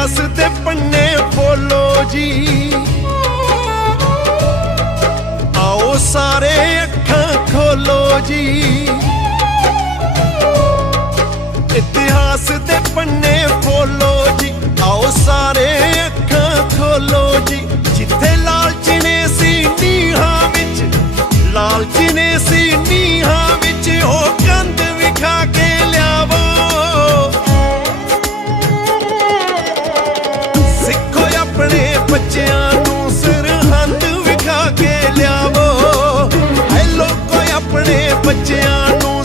ਇਤਿਹਾਸ ਦੇ ਪੰਨੇ ਖੋਲੋ ਜੀ। ਆਓ ਸਾਰੇ ਅੱਖਾਂ ਖੋਲੋ ਜੀ। ਇਤਿਹਾਸ ਦੇ ਪੰਨੇ ਖੋਲੋ ਜੀ। ਆਓ ਸਾਰੇ ਅੱਖਾਂ ਖੋਲੋ ਜੀ। ਜਿੱਥੇ ਲਾਲਚ ਨੇ ਸੀ ਨੀਹਾਂ ਵਿੱਚ, ਲਾਲਚ ਨੇ ਸੀ ਬੱਚਿਆਂ ਨੂੰ ਸਰਹੰਦ ਵਿਖਾ ਕੇ ਲਿਆਵੋ। ਐ ਲੋਕੋ ਆਪਣੇ ਬੱਚਿਆਂ ਨੂੰ